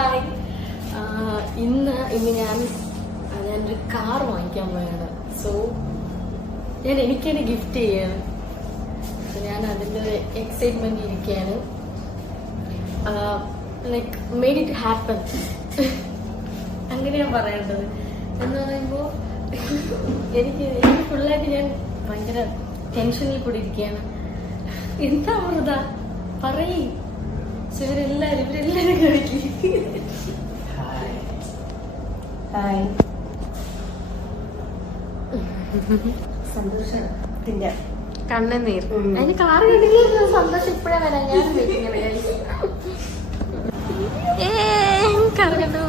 Hi. ഇന്ന് ഞാനൊരു car വാങ്ങിക്കാൻ പോയാണ്. സോ എനിക്കത് ഗിഫ്റ്റ് ചെയ്യാണ്. ഞാൻ അതിൻ്റെ ഒരു എക്സൈറ്റ്മെന്റ് ഇരിക്കുകയാണ്. ലൈക്ക് മെയ്ഡ് ഇറ്റ് ഹാപ്പൻ അങ്ങനെയാണ് പറയേണ്ടത്. എന്ന് പറയുമ്പോൾ എനിക്ക് ഫുള്ളായിട്ട് ഞാൻ ഭയങ്കര ടെൻഷനിൽ കൂടി ഇരിക്കുകയാണ്. എന്താ വെറുതെ പറയും. ഇവരെല്ലാരും കളിക്കും. സന്തോഷത്തിന്റെ കണ്ണുനീർ. അതിന് കാറ് കിട്ടില്ല. സന്തോഷം ഇപ്പഴേ വരാം. ഞാൻ കറങ്ങണ്ടോ.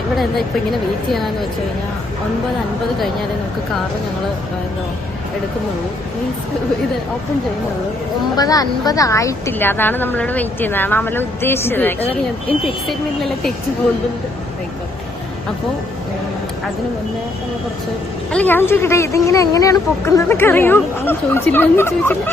ഇവിടെ എന്താ ഇപ്പൊ ഇങ്ങനെ വെയിറ്റ് ചെയ്യാന്ന് വെച്ച് കഴിഞ്ഞാൽ 9:50 കഴിഞ്ഞാലേ നമുക്ക് കാറ് ഞങ്ങള് എന്തോ എടുക്കുന്നുള്ളൂ. മീൻസ് ഇത് ഓപ്പൺ ചെയ്യുന്നുള്ളൂ. 9:50 ആയിട്ടില്ല. അതാണ് നമ്മളിവിടെ വെയിറ്റ് ചെയ്യുന്നതാണ് അമല ഉദ്ദേശിച്ചത്. എനിക്ക് എക്സൈറ്റ്മെന്റിലെല്ലാം തെറ്റ് പോകുന്നുണ്ട്. അപ്പോ അതിന് മുന്നേ കുറച്ച് അല്ല ഞാൻ ചോദിക്കട്ടെ, ഇതിങ്ങനെ എങ്ങനെയാണ് പൊക്കുന്നതെന്നൊക്കെ അറിയൂ? ചോദിച്ചില്ല.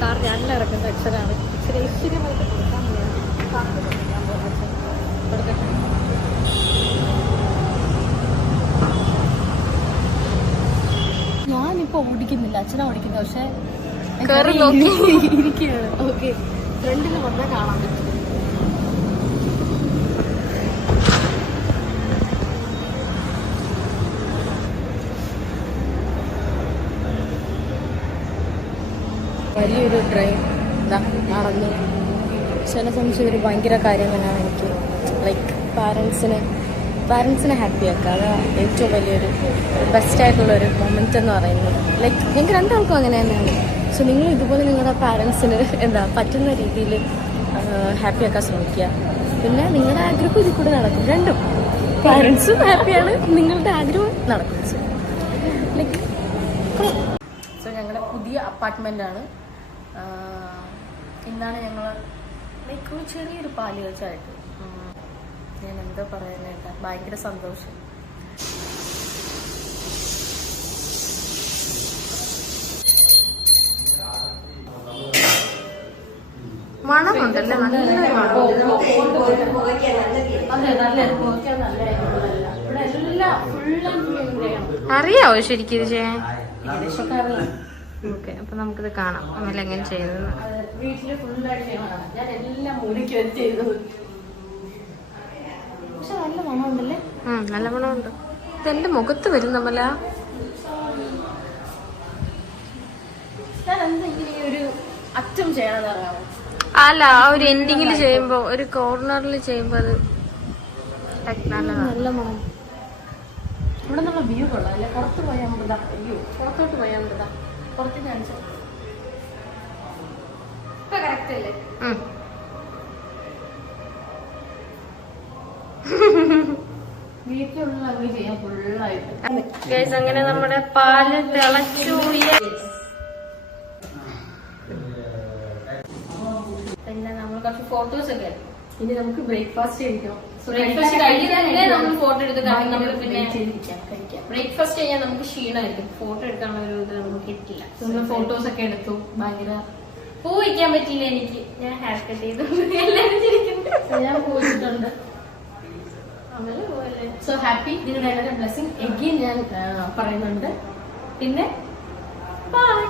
കാർ ഞാനിൽ ഇറക്കുന്ന അക്ഷരാണ്. ഇച്ചിരി ഐശ്വര്യമായിട്ട് കൊടുക്കാൻ ഞാനിപ്പോ ഓടിക്കുന്നില്ല, അച്ഛനാ ഓടിക്കുന്നത്. പക്ഷെ ഇരിക്കുകയാണ്. ഓക്കെ, ഫ്രണ്ടിൽ വന്നാൽ കാണാൻ പറ്റും. വലിയൊരു ഡ്രൈവ് നടന്നു. ചില സംശയം ഒരു ഭയങ്കര കാര്യം തന്നെയാണ് എനിക്ക്. ലൈക്ക് പാരൻസിനെ ഹാപ്പി ആക്കുക. അതാണ് ഏറ്റവും വലിയൊരു ബെസ്റ്റായിട്ടുള്ളൊരു മൊമെൻ്റ് എന്ന് പറയുന്നത്. ലൈക്ക് ഞങ്ങൾക്ക് രണ്ടാൾക്കും അങ്ങനെ തന്നെയാണ്. സോ നിങ്ങൾ ഇതുപോലെ നിങ്ങളുടെ പാരൻസിന് പറ്റുന്ന രീതിയിൽ ഹാപ്പി ആക്കാൻ ശ്രമിക്കുക. പിന്നെ നിങ്ങളുടെ ആഗ്രഹം ഇതിൽ കൂടെ നടക്കും. രണ്ടും പാരൻസും ഹാപ്പിയാണ്, നിങ്ങളുടെ ആഗ്രഹവും നടക്കും. സോ ലൈക്ക് ഞങ്ങളുടെ പുതിയ അപ്പാർട്ട്മെൻ്റാണ്. ഇന്നാണ് ഞങ്ങൾ ലൈക്ക് ചെറിയൊരു പാല് വെച്ചായിട്ട്. ഞാൻ എന്താ പറയാനായിട്ട് ഭയങ്കര സന്തോഷം. മണമുണ്ടല്ലേ, അറിയാവോ ശരിക്കും ഇത് ചെയ്യാൻ? ഓക്കെ, അപ്പൊ നമുക്കിത് കാണാം അമല എങ്ങനെ ചെയ്യുന്നത്. വീട്ടില് ഫുള്ളായിട്ട് ഞാൻ എല്ലാം മൂടിക്ക് വെച്ച് ചെയ്തത്. പക്ഷെ നല്ല മണമുണ്ടല്ലേ? നല്ല മണമുണ്ട്. ഇതെന്റെ മുഖത്ത് വരും അമല. ഞാൻ എന്തെങ്കിലും ഒരു അറ്റം ചെയ്യണമെന്ന് അറിയാമോ? അല്ല, ആ ഒരു എൻഡിങ്ങിൽ ചെയ്യുമ്പോ, ഒരു കോർണറിൽ ചെയ്യുമ്പോ അത് നല്ല മണം. ഇവിടെ നല്ല വ്യൂ കൊള്ളാം അല്ലെ? പുറത്ത് പോയാൽ മൃത. അയ്യോ, പുറത്തോട്ട് പോയാൽ മൃത. പുറത്ത് കാണിച്ചു. ഇപ്പൊ കറക്റ്റ് അല്ലേ? വീട്ടിലുള്ള അങ്ങനെ ചെയ്യാൻ ഫുള്ളായിട്ട്. അങ്ങനെ നമ്മുടെ പാല് തിളച്ചു. പിന്നെ നമ്മൾ കുറച്ച് ഫോട്ടോസ് ഒക്കെ. ഇനി നമുക്ക് ബ്രേക്ക്ഫാസ്റ്റ് കഴിക്കണം. ബ്രേക്ക്ഫാസ്റ്റ് കഴിഞ്ഞാൽ നമ്മൾ ഫോട്ടോ എടുത്ത് നമ്മൾ പിന്നെ ബ്രേക്ക്ഫാസ്റ്റ് ചെയ്യാൻ നമുക്ക് ക്ഷീണമായിരിക്കും. ഫോട്ടോ എടുക്കാനുള്ള ഒരു ഇത് നമുക്ക് കിട്ടില്ല. ഫോട്ടോസ് ഒക്കെ എടുത്തു. ഭയങ്കര പൂ വയ്ക്കാൻ പറ്റില്ല എനിക്ക്. ഞാൻ ഹെയർ കട്ട് ചെയ്തു. എല്ലാവരും ചിരിക്കുന്നു. ഞാൻ പോയിട്ടുണ്ട്. So happy. നിങ്ങളുടെ എല്ലാവരും ബ്ലെസ്സിങ് എഗെയിൻ ഞാൻ പറയുന്നുണ്ട്. പിന്നെ ബൈ.